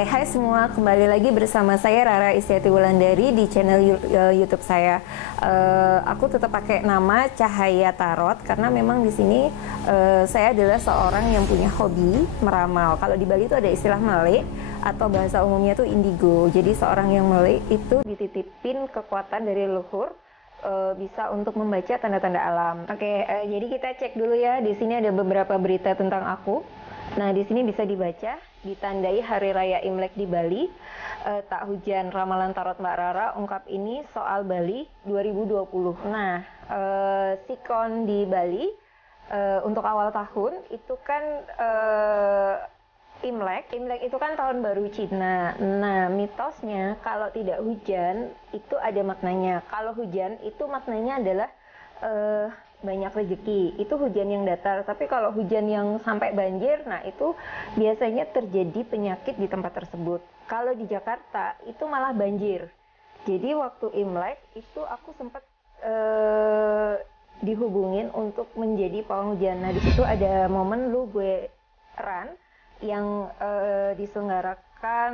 Oke, hai semua, kembali lagi bersama saya Rara Istiati Wulandari di channel YouTube saya. Aku tetap pakai nama Cahaya Tarot karena memang di sini saya adalah seorang yang punya hobi meramal. Kalau di Bali itu ada istilah Mele atau bahasa umumnya itu indigo. Jadi seorang yang Mele itu dititipin kekuatan dari leluhur, bisa untuk membaca tanda-tanda alam. Oke, jadi kita cek dulu ya. Di sini ada beberapa berita tentang aku. Nah, di sini bisa dibaca, ditandai Hari Raya Imlek di Bali. Tak hujan, ramalan tarot Mbak Rara ungkap ini soal Bali 2020. Nah, sikon di Bali untuk awal tahun itu kan Imlek itu kan tahun baru Cina. Nah, mitosnya kalau tidak hujan itu ada maknanya. Kalau hujan itu maknanya adalah banyak rezeki. Itu hujan yang datar. Tapi kalau hujan yang sampai banjir, nah itu biasanya terjadi penyakit di tempat tersebut. Kalau di Jakarta itu malah banjir. Jadi waktu Imlek itu aku sempat dihubungin untuk menjadi pawang hujan. Nah, di situ ada momen Lu Gue Ran yang diselenggarakan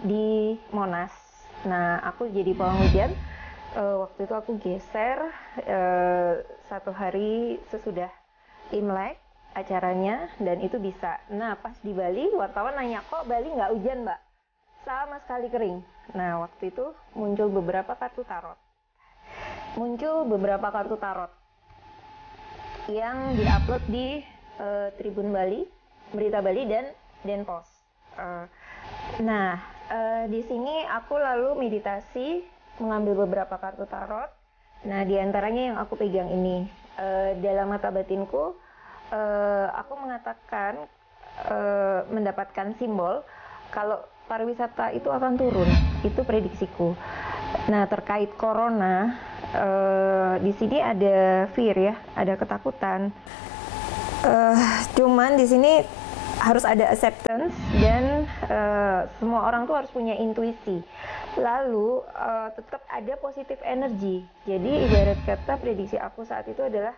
di Monas. Nah, aku jadi pawang hujan. Waktu itu aku geser 1 hari sesudah Imlek acaranya, dan itu bisa. Nah, pas di Bali, wartawan nanya, kok Bali nggak hujan, Mbak? Sama sekali kering. Nah, waktu itu muncul beberapa kartu tarot. Yang diupload di Tribun Bali, Berita Bali, dan Denpos. Di sini aku lalu meditasi, mengambil beberapa kartu tarot. Nah, diantaranya yang aku pegang ini, dalam mata batinku, aku mengatakan mendapatkan simbol kalau pariwisata itu akan turun. Itu prediksiku. Nah, terkait corona, di sini ada fear ya, ada ketakutan. Cuman di sini harus ada acceptance, dan semua orang tuh harus punya intuisi. Lalu tetap ada positif energi. Jadi ibarat kata prediksi aku saat itu adalah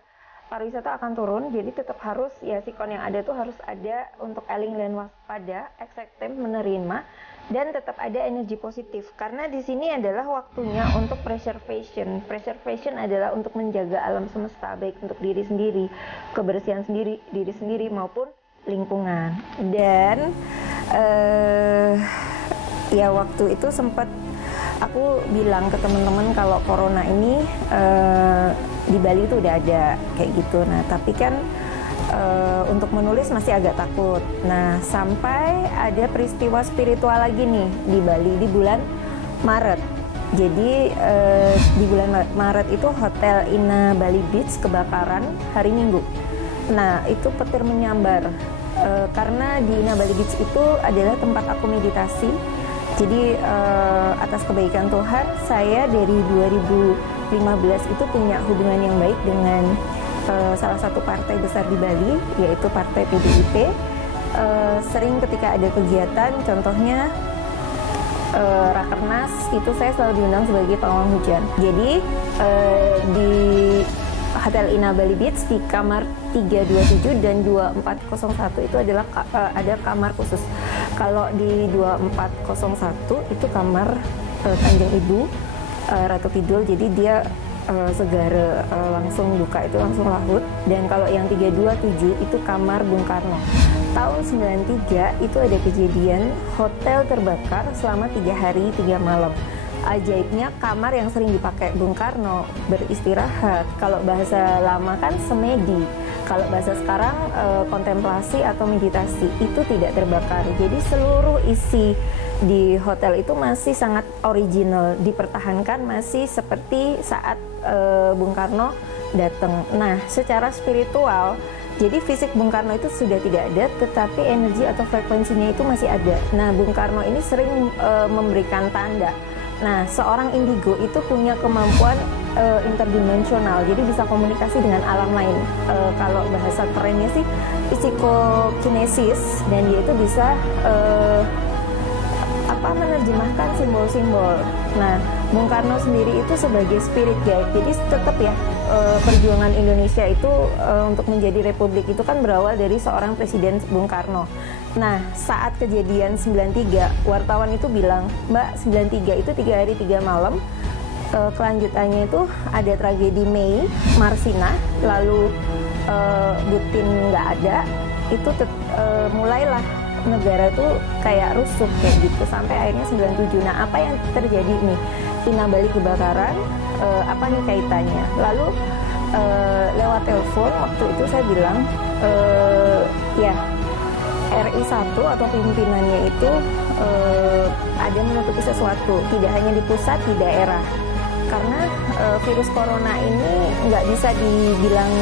pariwisata akan turun. Jadi tetap harus ya, sikon yang ada tuh harus ada untuk eling dan waspada, acceptance, menerima, dan tetap ada energi positif. Karena di sini adalah waktunya untuk preservation. Preservation adalah untuk menjaga alam semesta, baik untuk diri sendiri, kebersihan sendiri, diri sendiri maupun lingkungan. Dan ya waktu itu sempat aku bilang ke teman-teman kalau corona ini di Bali itu udah ada kayak gitu. Nah, tapi kan untuk menulis masih agak takut. Nah, sampai ada peristiwa spiritual lagi nih di Bali di bulan Maret. Jadi di bulan Maret itu Hotel Ina Bali Beach kebakaran hari Minggu. Nah, itu petir menyambar. Karena di Ina Bali Beach itu adalah tempat aku meditasi. Jadi atas kebaikan Tuhan, saya dari 2015 itu punya hubungan yang baik dengan salah satu partai besar di Bali, yaitu Partai PDIP. Sering ketika ada kegiatan, contohnya Rakernas, itu saya selalu diundang sebagai pawang hujan. Jadi di Hotel Ina Bali Beach di kamar 327 dan 2401 itu adalah ada kamar khusus. Kalau di 2401 itu kamar Kanjeng Ibu Ratu Kidul, jadi dia segara langsung buka itu langsung laut. Dan kalau yang 327 itu kamar Bung Karno. Tahun 93 itu ada kejadian hotel terbakar selama 3 hari 3 malam. Ajaibnya kamar yang sering dipakai Bung Karno beristirahat, kalau bahasa lama kan semedi, kalau bahasa sekarang kontemplasi atau meditasi, itu tidak terbakar. Jadi seluruh isi di hotel itu masih sangat original, dipertahankan masih seperti saat Bung Karno datang. Nah, secara spiritual, jadi fisik Bung Karno itu sudah tidak ada, tetapi energi atau frekuensinya itu masih ada. Nah, Bung Karno ini sering memberikan tanda. Nah, seorang indigo itu punya kemampuan interdimensional, jadi bisa komunikasi dengan alam lain. Kalau bahasa kerennya sih psikokinesis, dan dia itu bisa menerjemahkan simbol-simbol. Nah, Bung Karno sendiri itu sebagai spirit guide. Jadi tetap ya, perjuangan Indonesia itu untuk menjadi republik itu kan berawal dari seorang presiden Bung Karno. Nah, saat kejadian 93, wartawan itu bilang, Mbak, 93 itu 3 hari 3 malam. Kelanjutannya itu ada tragedi Mei, Marsina, lalu Butin nggak ada, itu mulailah negara itu kayak rusuh kayak gitu sampai akhirnya 97. Nah, apa yang terjadi nih? Ina Bali kebakaran, apa nih kaitannya? Lalu lewat telepon waktu itu saya bilang, ya RI 1 atau pimpinannya itu ada menutupi sesuatu, tidak hanya di pusat, di daerah. Karena virus corona ini nggak bisa dibilang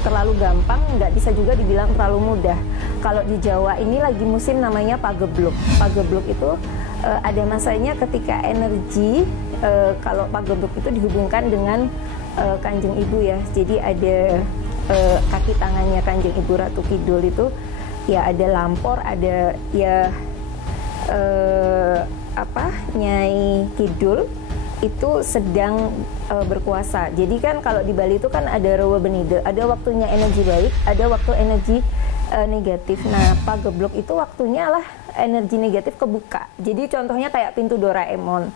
terlalu gampang, nggak bisa juga dibilang terlalu mudah. Kalau di Jawa ini lagi musim namanya pagebluk. Pagebluk itu ada masanya ketika energi, kalau pagebluk itu dihubungkan dengan Kanjeng Ibu ya. Jadi ada kaki tangannya Kanjeng Ibu Ratu Kidul itu, ya ada lampor, ada ya Nyai Kidul itu sedang berkuasa. Jadi kan kalau di Bali itu kan ada Rewa Benide, ada waktunya energi baik, ada waktu energi negatif. Nah, pagebluk itu waktunya lah energi negatif kebuka. Jadi contohnya kayak pintu Doraemon.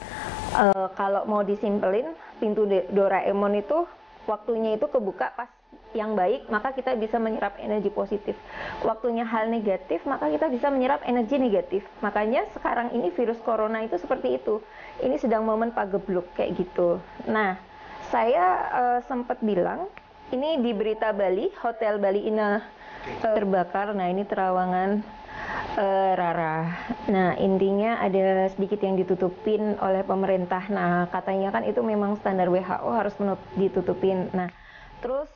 Kalau mau disimpelin, pintu Doraemon itu waktunya itu kebuka pas yang baik, maka kita bisa menyerap energi positif. Waktunya hal negatif, maka kita bisa menyerap energi negatif. Makanya sekarang ini virus corona itu seperti itu. Ini sedang momen pagebluk kayak gitu. Nah, saya sempat bilang, ini di berita Bali, Hotel Bali Ina terbakar. Nah, ini terawangan Rara. Nah, intinya ada sedikit yang ditutupin oleh pemerintah. Nah, katanya kan itu memang standar WHO harus ditutupin. Nah, terus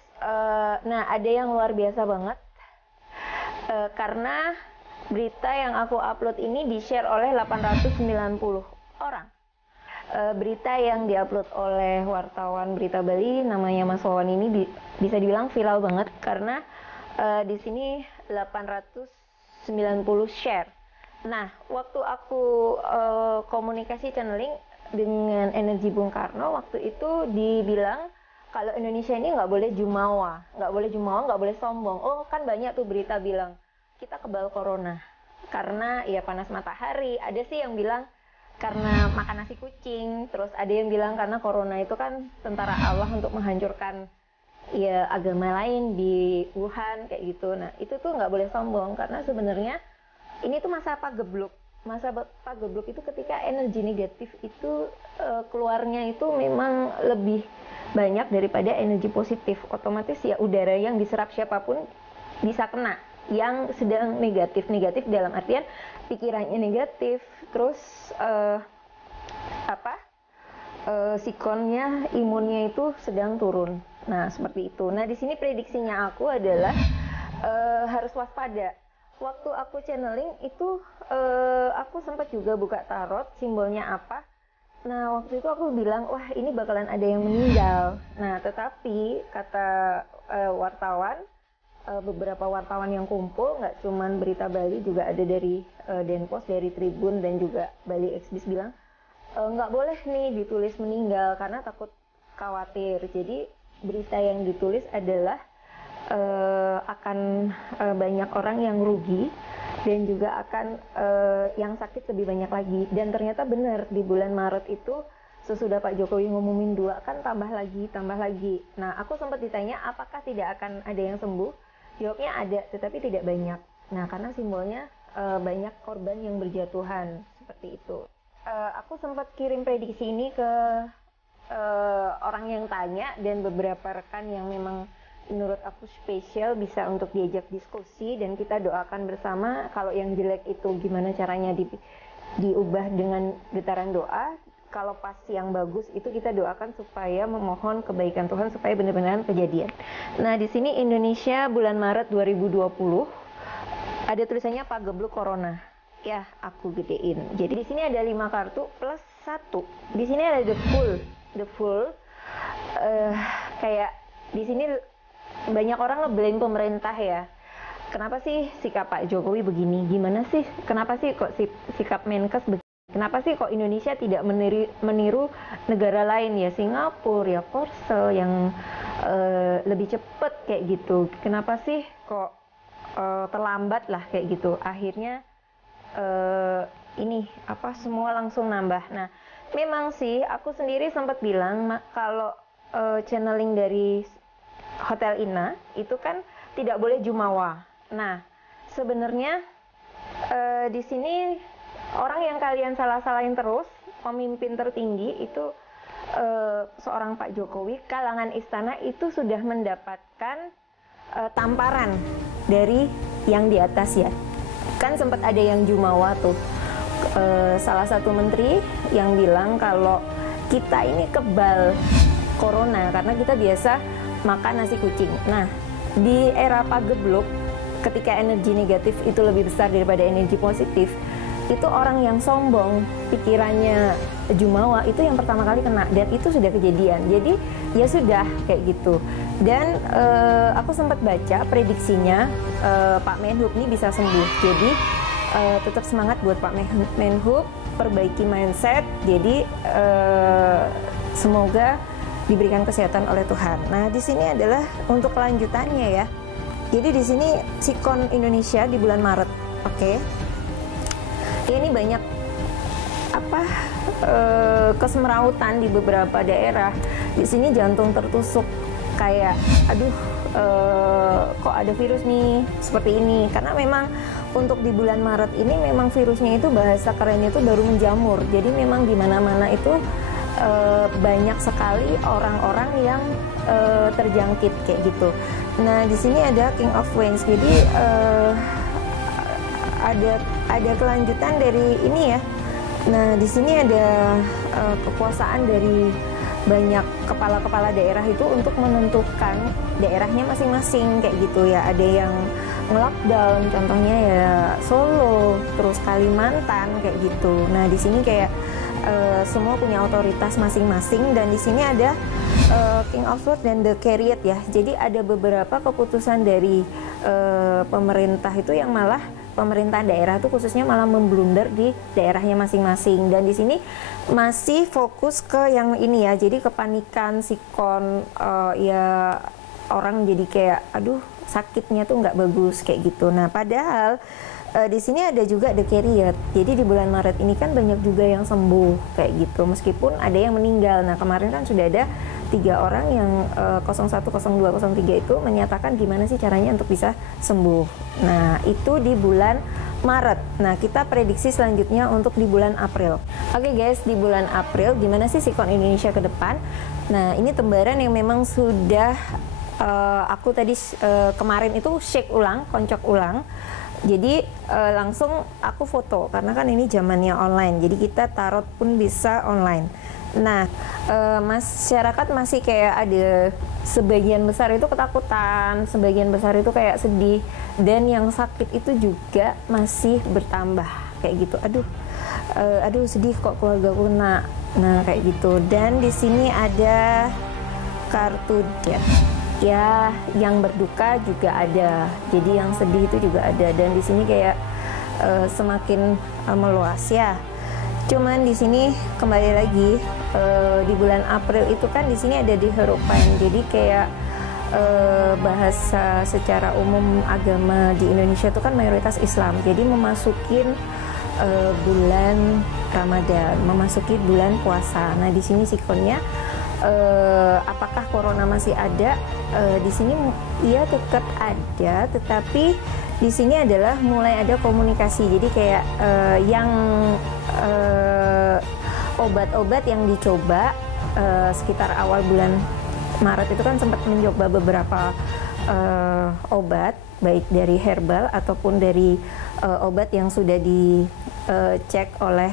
nah ada yang luar biasa banget, karena berita yang aku upload ini di-share oleh 890 orang. Berita yang diupload oleh wartawan Berita Bali namanya Mas Wawan ini bisa dibilang viral banget karena di sini 890 share. Nah, waktu aku komunikasi channeling dengan energi Bung Karno, waktu itu dibilang kalau Indonesia ini nggak boleh jumawa, nggak boleh sombong. Oh, kan banyak tuh berita bilang kita kebal corona karena ya panas matahari. Ada sih yang bilang karena makan nasi kucing, terus ada yang bilang karena corona itu kan tentara Allah untuk menghancurkan ya agama lain di Wuhan kayak gitu. Nah, itu tuh nggak boleh sombong karena sebenarnya ini tuh masa pagebluk. Masa pagebluk itu ketika energi negatif itu keluarnya itu memang lebih banyak daripada energi positif. Otomatis ya udara yang diserap siapapun bisa kena. Yang sedang negatif dalam artian pikirannya negatif, terus sikonnya, imunnya itu sedang turun. Nah, seperti itu. Nah, di sini prediksinya aku adalah harus waspada. Waktu aku channeling itu aku sempat juga buka tarot, simbolnya apa. Nah, waktu itu aku bilang, wah ini bakalan ada yang meninggal. Nah, tetapi kata wartawan, beberapa wartawan yang kumpul, nggak cuman Berita Bali, juga ada dari Denpos, dari Tribun, dan juga Bali Exbis bilang, nggak boleh nih ditulis meninggal, karena takut khawatir. Jadi, berita yang ditulis adalah akan banyak orang yang rugi, dan juga akan yang sakit lebih banyak lagi. Dan ternyata benar, di bulan Maret itu sesudah Pak Jokowi ngumumin 2 kan tambah lagi. Nah, aku sempat ditanya apakah tidak akan ada yang sembuh. Jawabnya ada, tetapi tidak banyak. Nah, karena simbolnya banyak korban yang berjatuhan seperti itu. Aku sempat kirim prediksi ini ke orang yang tanya, dan beberapa rekan yang memang menurut aku spesial bisa untuk diajak diskusi, dan kita doakan bersama. Kalau yang jelek itu gimana caranya diubah dengan getaran doa. Kalau pas yang bagus itu kita doakan supaya memohon kebaikan Tuhan supaya benar-benar kejadian. Nah, di sini Indonesia bulan Maret 2020 ada tulisannya pagebluk corona. Ya, aku gedein. Jadi di sini ada 5 kartu plus 1. Di sini ada the full. Kayak di sini banyak orang nge-blame pemerintah ya. Kenapa sih sikap Pak Jokowi begini? Gimana sih? Kenapa sih kok sikap Menkes begini? Kenapa sih kok Indonesia tidak meniru negara lain ya, Singapura, ya Korsel yang lebih cepat kayak gitu? Kenapa sih kok terlambat lah kayak gitu. Akhirnya ini apa semua langsung nambah. Nah, memang sih aku sendiri sempat bilang kalau channeling dari Hotel Ina itu kan tidak boleh jumawa. Nah, sebenarnya di sini orang yang kalian salah-salahin terus, pemimpin tertinggi itu seorang Pak Jokowi, kalangan istana itu sudah mendapatkan tamparan dari yang di atas ya. Kan sempat ada yang jumawa tuh, salah satu menteri yang bilang kalau kita ini kebal corona karena kita biasa makan nasi kucing. Nah, di era pagebluk, ketika energi negatif itu lebih besar daripada energi positif, itu orang yang sombong, pikirannya jumawa, itu yang pertama kali kena, dan itu sudah kejadian. Jadi ya sudah kayak gitu. Dan aku sempat baca prediksinya Pak Menhub ini bisa sembuh. Jadi tetap semangat buat Pak Menhub, perbaiki mindset. Jadi semoga diberikan kesehatan oleh Tuhan. Nah, di sini adalah untuk kelanjutannya ya. Jadi di sini sikon Indonesia di bulan Maret, oke? Ya, ini banyak apa kesemrautan di beberapa daerah. Di sini jantung tertusuk kayak, aduh, kok ada virus nih seperti ini. Karena memang untuk di bulan Maret ini memang virusnya itu bahasa kerennya itu baru menjamur. Jadi memang di mana-mana itu banyak sekali orang-orang yang terjangkit kayak gitu. Nah, di sini ada King of Wands. Jadi ada kelanjutan dari ini ya. Nah, di sini ada kekuasaan dari banyak kepala-kepala daerah itu untuk menentukan daerahnya masing-masing kayak gitu ya. Ada yang nge-lockdown, contohnya ya Solo, terus Kalimantan kayak gitu. Nah, di sini kayak semua punya otoritas masing-masing, dan di sini ada King of Swords dan The Chariot ya. Jadi ada beberapa keputusan dari pemerintah itu yang malah pemerintah daerah itu khususnya malah memblunder di daerahnya masing-masing. Dan di sini masih fokus ke yang ini ya. Jadi kepanikan, sikon, ya orang jadi kayak aduh sakitnya tuh nggak bagus kayak gitu. Nah, padahal di sini ada juga The Chariot. Jadi di bulan Maret ini kan banyak juga yang sembuh kayak gitu, meskipun ada yang meninggal. Nah, kemarin kan sudah ada 3 orang yang 01, 02, 03 itu menyatakan gimana sih caranya untuk bisa sembuh. Nah, itu di bulan Maret. Nah, kita prediksi selanjutnya untuk di bulan April. Oke guys, di bulan April gimana sih sikon Indonesia ke depan? Nah, ini tembaran yang memang sudah aku tadi kemarin itu shake ulang, kocok ulang. Jadi langsung aku foto karena kan ini zamannya online. Jadi kita tarot pun bisa online. Nah, masyarakat masih kayak ada sebagian besar itu ketakutan, sebagian besar itu kayak sedih, dan yang sakit itu juga masih bertambah kayak gitu. Aduh sedih kok keluarga kena. Nah, kayak gitu. Dan di sini ada kartu ya yang berduka juga ada, jadi yang sedih itu juga ada, dan di sini kayak semakin meluas ya. Cuman di sini kembali lagi di bulan April itu kan di sini ada di Hierophant, jadi kayak bahasa secara umum agama di Indonesia itu kan mayoritas Islam, jadi memasukin bulan Ramadan, memasuki bulan puasa. Nah, di sini sikonnya apakah corona masih ada? Di sini ia tetap ada, tetapi di sini adalah mulai ada komunikasi. Jadi kayak yang obat-obat yang dicoba sekitar awal bulan Maret itu kan sempat mencoba beberapa obat, baik dari herbal ataupun dari obat yang sudah dicek oleh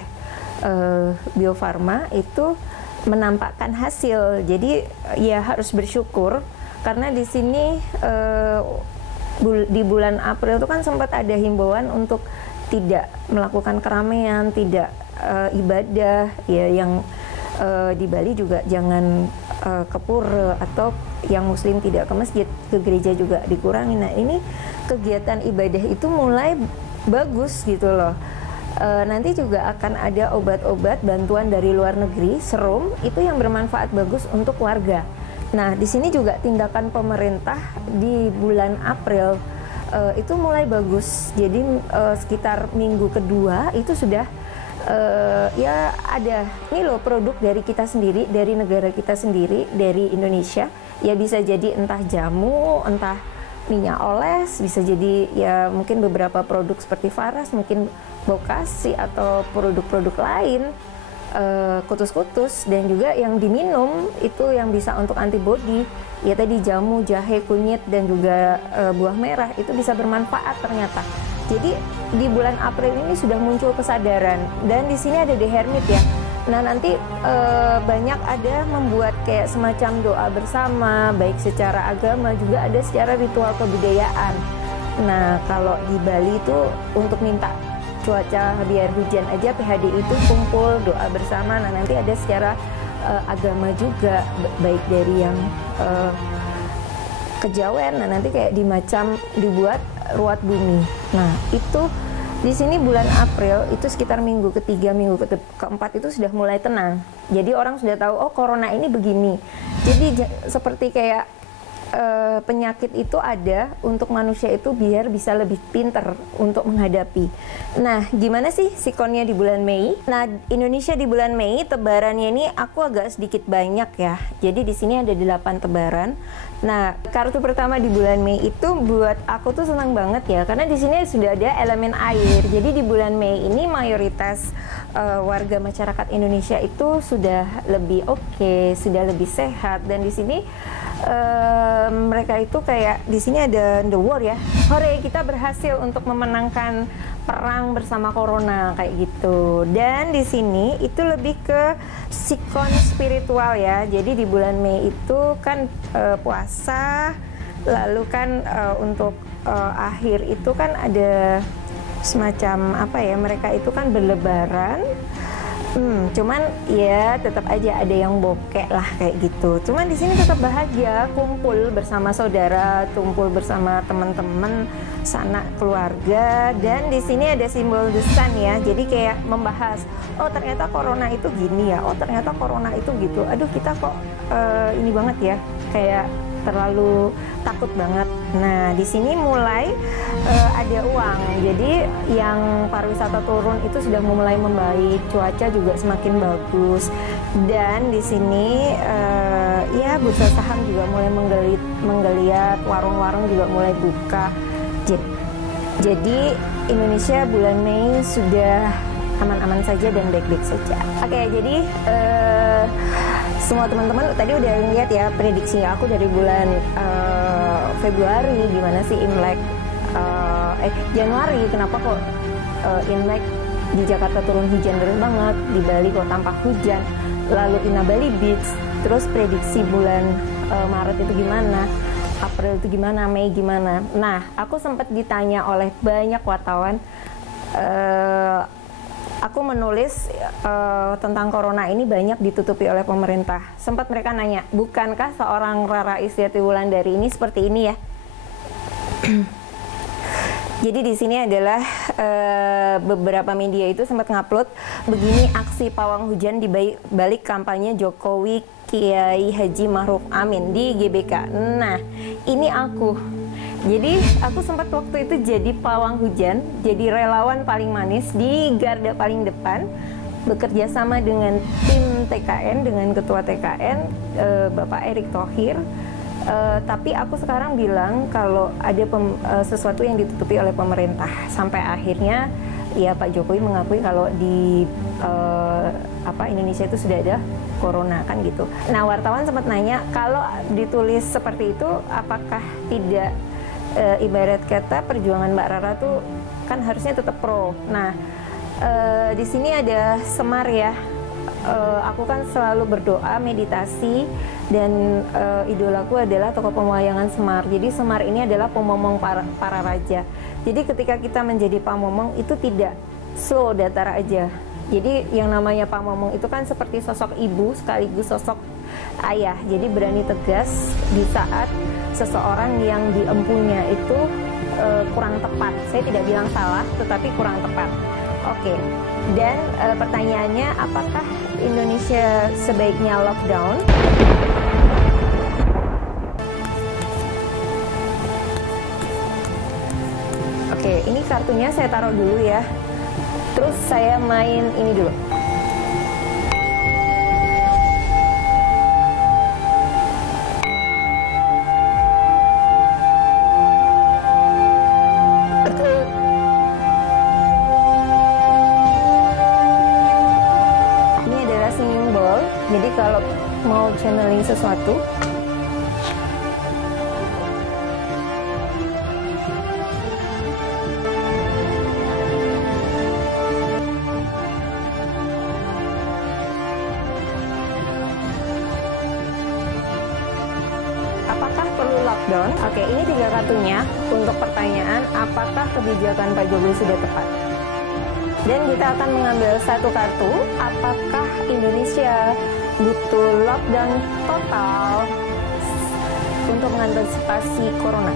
Bio Farma, itu menampakkan hasil. Jadi ya harus bersyukur karena di sini di bulan April itu kan sempat ada himbauan untuk tidak melakukan keramaian, tidak ibadah ya, yang di Bali juga jangan ke pura, atau yang muslim tidak ke masjid, ke gereja juga dikurangi. Nah, ini kegiatan ibadah itu mulai bagus gitu loh. Nanti juga akan ada obat-obat bantuan dari luar negeri, serum itu yang bermanfaat bagus untuk warga. Nah, di sini juga tindakan pemerintah di bulan April itu mulai bagus. Jadi sekitar minggu kedua itu sudah ya ada ini loh produk dari kita sendiri, dari negara kita sendiri, dari Indonesia. Ya bisa jadi entah jamu, entah minyak oles, bisa jadi ya mungkin beberapa produk seperti Faras, mungkin Bokasi atau produk-produk lain, kutus-kutus, dan juga yang diminum itu yang bisa untuk antibody. Ya tadi jamu, jahe, kunyit, dan juga buah merah itu bisa bermanfaat ternyata. Jadi di bulan April ini sudah muncul kesadaran, dan di sini ada The Hermit ya. Nah nanti banyak ada membuat kayak semacam doa bersama, baik secara agama juga ada secara ritual kebudayaan. Nah kalau di Bali itu untuk minta cuaca biar hujan aja PHD itu kumpul doa bersama. Nah nanti ada secara agama juga, baik dari yang kejawen. Nah nanti kayak di macam dibuat ruat bumi. Nah itu di sini bulan April itu sekitar minggu ketiga, minggu keempat itu sudah mulai tenang. Jadi orang sudah tahu, oh corona ini begini. Jadi seperti kayak penyakit itu ada untuk manusia itu biar bisa lebih pinter untuk menghadapi. Nah, gimana sih sikonnya di bulan Mei? Nah, Indonesia di bulan Mei tebarannya ini aku agak sedikit banyak ya. Jadi di sini ada 8 tebaran. Nah, kartu pertama di bulan Mei itu buat aku tuh senang banget ya, karena di sini sudah ada elemen air. Jadi di bulan Mei ini mayoritas warga masyarakat Indonesia itu sudah lebih oke, sudah lebih sehat, dan di sini mereka itu kayak di sini ada The War ya. Hore, kita berhasil untuk memenangkan perang bersama corona kayak gitu. Dan di sini itu lebih ke sikon spiritual ya. Jadi di bulan Mei itu kan puasa, lalu kan untuk akhir itu kan ada semacam apa ya, mereka itu kan berlebaran. Cuman ya tetap aja ada yang bokek lah kayak gitu. Cuman di sini tetap bahagia, kumpul bersama saudara, kumpul bersama teman-teman, sanak keluarga. Dan di sini ada simbol the sun ya. Jadi kayak membahas, oh ternyata corona itu gini ya, oh ternyata corona itu gitu. Aduh kita kok ini banget ya, kayak terlalu takut banget. Nah di sini mulai ada uang, jadi yang pariwisata turun itu sudah mulai membaik, cuaca juga semakin bagus, dan di sini ya bursa saham juga mulai menggeliat, warung-warung juga mulai buka. Jadi Indonesia bulan Mei sudah aman-aman saja dan baik-baik saja. Oke, jadi semua teman-teman tadi udah lihat ya prediksi aku dari bulan Februari gimana sih Imlek, Januari kenapa kok Imlek di Jakarta turun hujan deras banget, di Bali kok tampak hujan, lalu Ina Bali Beach, terus prediksi bulan Maret itu gimana, April itu gimana, Mei gimana. Nah aku sempat ditanya oleh banyak wartawan, aku menulis tentang corona ini banyak ditutupi oleh pemerintah. Sempat mereka nanya, bukankah seorang Rara Istiati Wulandari ini seperti ini ya? Jadi di sini adalah beberapa media itu sempat ngupload begini aksi pawang hujan di balik kampanye Jokowi Kiai Haji Ma'ruf Amin di GBK. Nah, ini aku. Jadi aku sempat waktu itu jadi pawang hujan, jadi relawan paling manis di garda paling depan, bekerja sama dengan tim TKN, dengan ketua TKN Bapak Erick Thohir. Tapi aku sekarang bilang kalau ada sesuatu yang ditutupi oleh pemerintah, sampai akhirnya ya Pak Jokowi mengakui kalau di Indonesia itu sudah ada corona kan gitu. Nah wartawan sempat nanya kalau ditulis seperti itu apakah tidak ibarat kata perjuangan Mbak Rara tuh kan harusnya tetap pro. Nah di sini ada Semar ya. Aku kan selalu berdoa, meditasi, dan idolaku adalah tokoh pewayangan Semar. Jadi Semar ini adalah pemomong para raja. Jadi ketika kita menjadi pamomong itu tidak slow datar aja. Jadi yang namanya pamomong itu kan seperti sosok ibu sekaligus sosok ayah. Jadi berani tegas di saat seseorang yang diempunya itu kurang tepat. Saya tidak bilang salah, tetapi kurang tepat. Oke. Dan pertanyaannya, apakah Indonesia sebaiknya lockdown? Oke, ini kartunya saya taruh dulu ya. Terus saya main ini dulu. Ini adalah singing bowl. Jadi kalau mau channeling sesuatu, apakah perlu lockdown? Oke, ini 3 kartunya untuk pertanyaan apakah kebijakan Pak Jokowi sudah tepat. Dan kita akan mengambil 1 kartu, apakah Indonesia butuh lockdown total untuk mengantisipasi corona.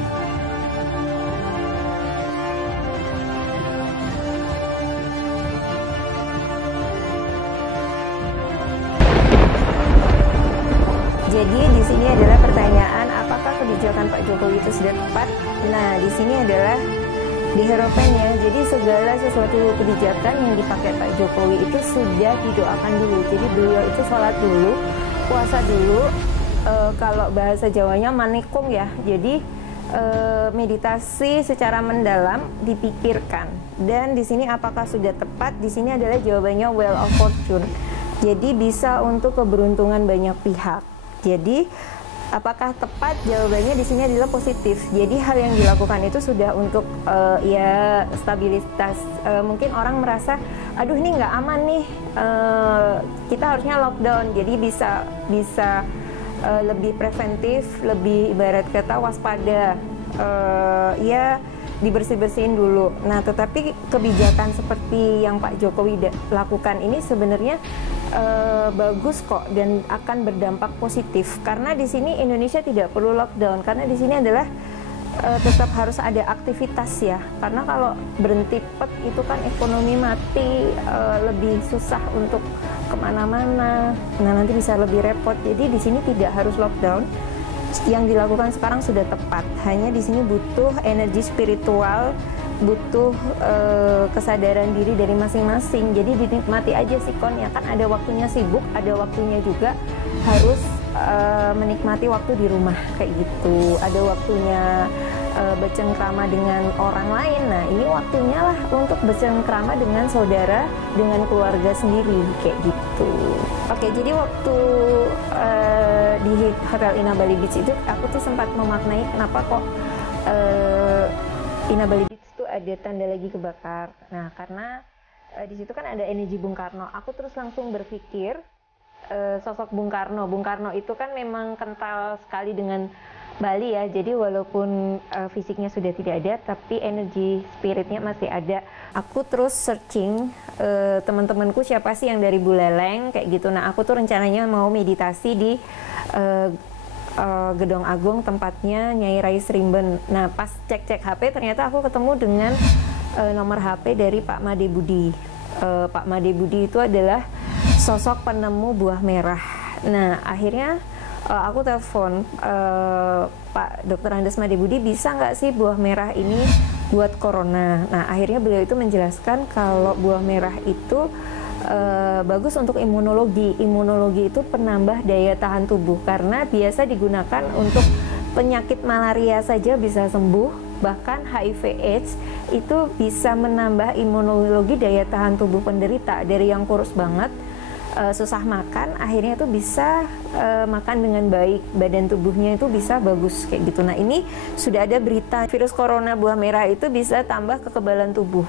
Jadi di sini adalah pertanyaan apakah kebijakan Pak Jokowi itu sudah tepat. Nah, di sini adalah di harapannya. Jadi segala sesuatu kebijakan yang dipakai Pak Jokowi itu sudah didoakan dulu. Jadi beliau itu sholat dulu, puasa dulu. Kalau bahasa Jawanya manikung ya. Jadi meditasi secara mendalam dipikirkan. Dan di sini apakah sudah tepat? Di sini adalah jawabannya Wheel of Fortune. Jadi bisa untuk keberuntungan banyak pihak. Jadi apakah tepat? Jawabannya di sini adalah positif. Jadi hal yang dilakukan itu sudah untuk ya stabilitas. Mungkin orang merasa, aduh ini nggak aman nih, kita harusnya lockdown. Jadi bisa lebih preventif, lebih ibarat kata waspada. Ya dibersih-bersihin dulu. Nah, tetapi kebijakan seperti yang Pak Jokowi lakukan ini sebenarnya bagus kok dan akan berdampak positif karena di sini Indonesia tidak perlu lockdown karena di sini adalah tetap harus ada aktivitas ya karena kalau berhenti pet itu kan ekonomi mati, lebih susah untuk kemana-mana. Nah, nanti bisa lebih repot. Jadi di sini tidak harus lockdown. Yang dilakukan sekarang sudah tepat. Hanya di sini butuh energi spiritual, butuh kesadaran diri dari masing-masing. Jadi dinikmati aja sikonnya, kan ada waktunya sibuk, ada waktunya juga harus menikmati waktu di rumah kayak gitu. Ada waktunya bercengkrama dengan orang lain. Nah, ini waktunya lah untuk bercengkrama dengan saudara, dengan keluarga sendiri kayak gitu. Oke, jadi waktu di Hotel Ina Bali Beach itu aku tuh sempat memaknai kenapa kok Ina Bali Beach itu ada tanda lagi kebakar. Nah, karena di situ kan ada energi Bung Karno. Aku terus langsung berpikir sosok Bung Karno. Bung Karno itu kan memang kental sekali dengan Bali ya. Jadi walaupun fisiknya sudah tidak ada, tapi energi spiritnya masih ada. Aku terus searching teman-temanku siapa sih yang dari Buleleng kayak gitu. Nah, aku tuh rencananya mau meditasi di Gedong Agung, tempatnya Nyai Rais Rimben. Nah, pas cek-cek HP ternyata aku ketemu dengan nomor HP dari Pak Made Budi. Pak Made Budi itu adalah sosok penemu buah merah. Nah, akhirnya aku telepon Pak Dr. Andes Made Budi, bisa nggak sih buah merah ini buat corona. Nah, akhirnya beliau itu menjelaskan kalau buah merah itu bagus untuk imunologi. Imunologi itu penambah daya tahan tubuh karena biasa digunakan untuk penyakit malaria saja bisa sembuh. Bahkan HIV/AIDS itu bisa menambah imunologi daya tahan tubuh penderita. Dari yang kurus banget, susah makan, akhirnya tuh bisa makan dengan baik, badan tubuhnya itu bisa bagus kayak gitu. Nah, ini sudah ada berita virus corona buah merah itu bisa tambah kekebalan tubuh.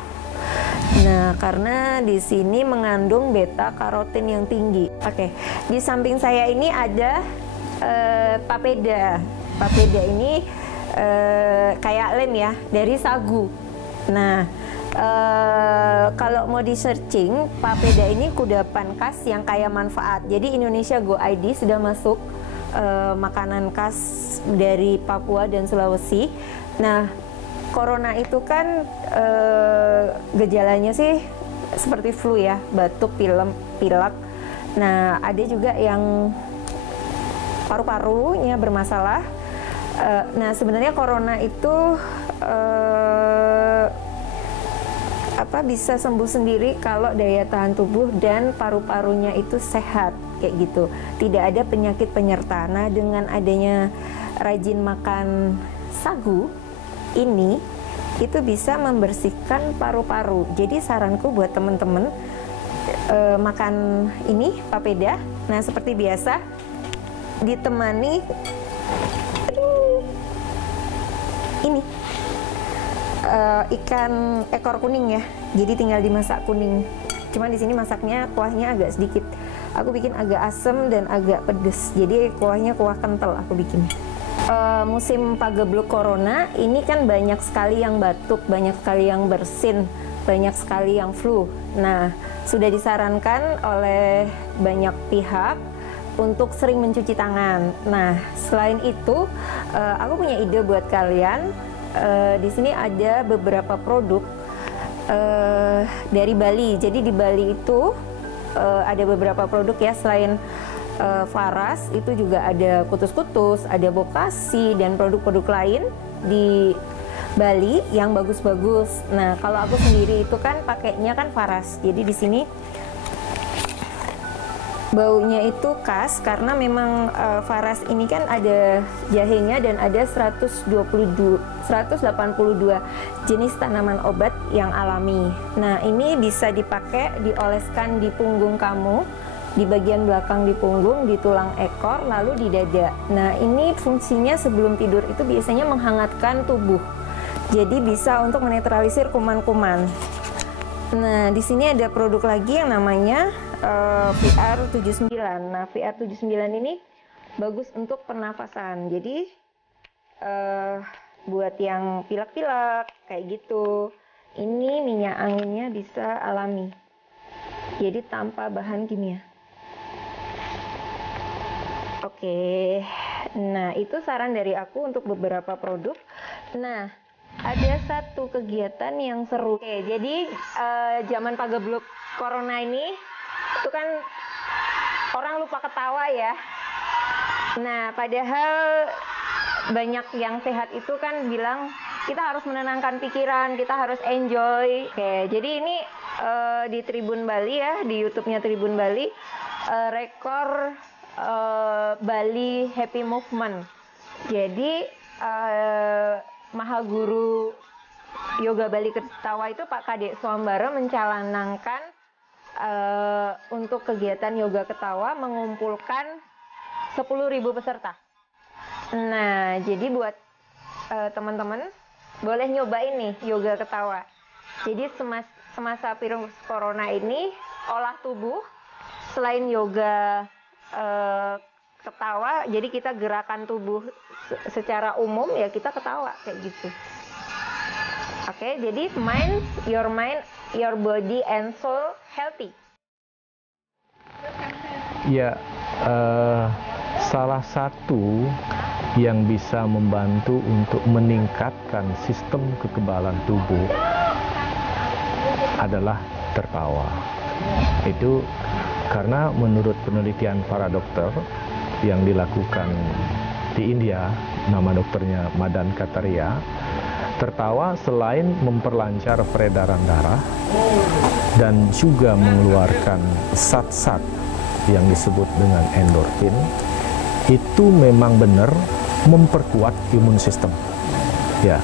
Nah, karena di sini mengandung beta karotin yang tinggi. Oke, di samping saya ini ada papeda. Papeda ini kayak lem ya, dari sagu. Nah, kalau mau di searching, papeda ini kudapan khas yang kaya manfaat. Jadi Indonesia Go ID sudah masuk makanan khas dari Papua dan Sulawesi. Nah, corona itu kan gejalanya sih seperti flu ya, batuk, pilek. Nah, ada juga yang paru-parunya bermasalah. Nah, sebenarnya corona itu bisa sembuh sendiri kalau daya tahan tubuh dan paru-parunya itu sehat kayak gitu. Tidak ada penyakit penyerta. Nah, dengan adanya rajin makan sagu ini itu bisa membersihkan paru-paru. Jadi saranku buat teman-teman makan ini papeda. Nah, seperti biasa ditemani ini ikan ekor kuning ya. Jadi tinggal dimasak kuning. Cuman di sini masaknya kuahnya agak sedikit. Aku bikin agak asem dan agak pedes. Jadi kuahnya kuah kental aku bikin. Musim pagebluk corona ini kan banyak sekali yang batuk, banyak sekali yang bersin, banyak sekali yang flu. Nah, sudah disarankan oleh banyak pihak untuk sering mencuci tangan. Nah, selain itu, aku punya ide buat kalian. Di sini ada beberapa produk dari Bali. Jadi di Bali itu ada beberapa produk ya, selain Faras itu juga ada kutus-kutus, ada Bokasi dan produk-produk lain di Bali yang bagus-bagus. Nah, kalau aku sendiri itu kan pakainya kan Faras. Jadi di sini baunya itu khas karena memang Faras ini kan ada jahenya dan ada 182 jenis tanaman obat yang alami. Nah, ini bisa dipakai, dioleskan di punggung kamu, di bagian belakang di punggung, di tulang ekor, lalu di dada. Nah, ini fungsinya sebelum tidur itu biasanya menghangatkan tubuh. Jadi bisa untuk menetralisir kuman-kuman. Nah, di sini ada produk lagi yang namanya VR79. Nah, VR79 ini bagus untuk pernafasan. Jadi buat yang pilek-pilek kayak gitu, ini minyak anginnya bisa alami. Jadi tanpa bahan kimia. Oke, nah itu saran dari aku untuk beberapa produk. Nah, ada satu kegiatan yang seru. Oke, jadi zaman pagebluk corona ini itu kan orang lupa ketawa ya. Nah, padahal banyak yang sehat itu kan bilang kita harus menenangkan pikiran, kita harus enjoy. Oke, jadi ini di Tribun Bali ya, di YouTube-nya Tribun Bali, rekor Bali Happy Movement. Jadi Mahaguru Yoga Bali Ketawa itu Pak Kadek Swambara mencanangkan untuk kegiatan yoga ketawa mengumpulkan 10.000 peserta. Nah, jadi buat teman-teman boleh nyobain nih yoga ketawa. Jadi semasa virus corona ini olah tubuh selain yoga ketawa, jadi kita gerakan tubuh secara umum ya kita ketawa kayak gitu. Oke, jadi mind, your body and soul healthy. Ya, salah satu yang bisa membantu untuk meningkatkan sistem kekebalan tubuh adalah tertawa. Itu karena menurut penelitian para dokter yang dilakukan di India, nama dokternya Madan Kataria, tertawa selain memperlancar peredaran darah dan juga mengeluarkan zat-zat yang disebut dengan endorfin, itu memang benar memperkuat imun sistem. Ya,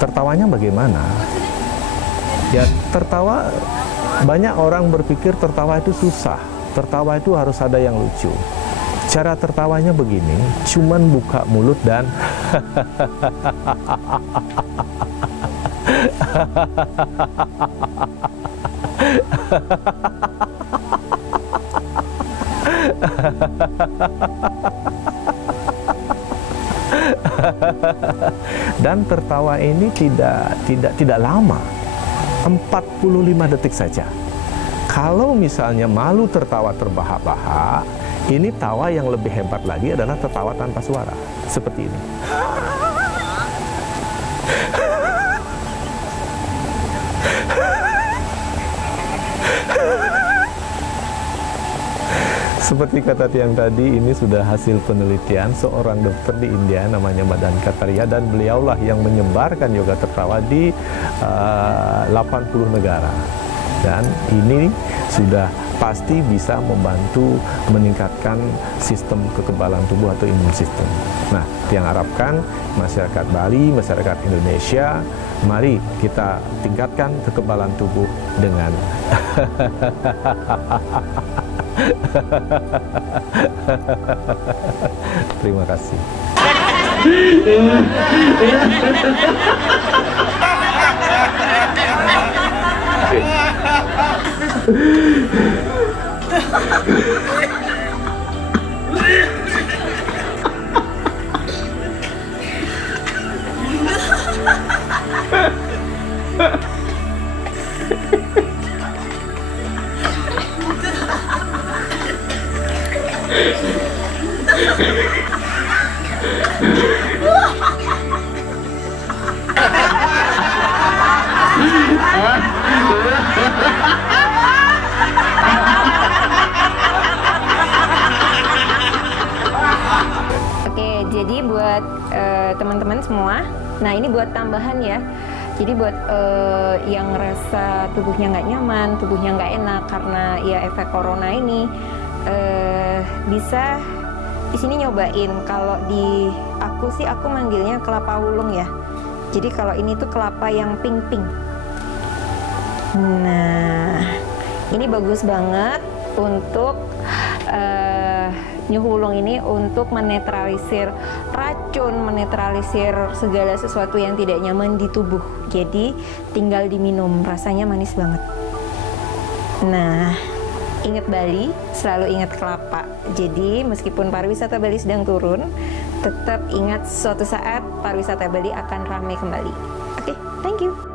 tertawanya bagaimana? Ya, tertawa, banyak orang berpikir tertawa itu susah, tertawa itu harus ada yang lucu. Cara tertawanya begini, cuman buka mulut dan dan tertawa ini tidak lama, 45 detik saja. Kalau misalnya malu tertawa terbahak-bahak, ini tawa yang lebih hebat lagi adalah tertawa tanpa suara, seperti ini. Seperti kata Tiang tadi, ini sudah hasil penelitian seorang dokter di India namanya Madan Kataria, dan beliaulah yang menyebarkan yoga tertawa di 80 negara. Dan ini sudah pasti bisa membantu meningkatkan sistem kekebalan tubuh atau imun sistem. Nah, Tiang harapkan masyarakat Bali, masyarakat Indonesia, mari kita tingkatkan kekebalan tubuh dengan terima kasih. Oke, jadi buat teman-teman semua, nah ini buat tambahan ya. Jadi buat yang ngerasa tubuhnya nggak nyaman, tubuhnya nggak enak karena ya efek corona ini, bisa di sini nyobain. Kalau di aku sih aku manggilnya kelapa wulung ya. Jadi kalau ini tuh kelapa yang pink-pink. Nah, ini bagus banget untuk nyuhulung ini untuk menetralisir racun, menetralisir segala sesuatu yang tidak nyaman di tubuh. Jadi tinggal diminum, rasanya manis banget. Nah, ingat Bali, selalu ingat kelapa. Jadi meskipun pariwisata Bali sedang turun, tetap ingat suatu saat pariwisata Bali akan ramai kembali. Oke, thank you.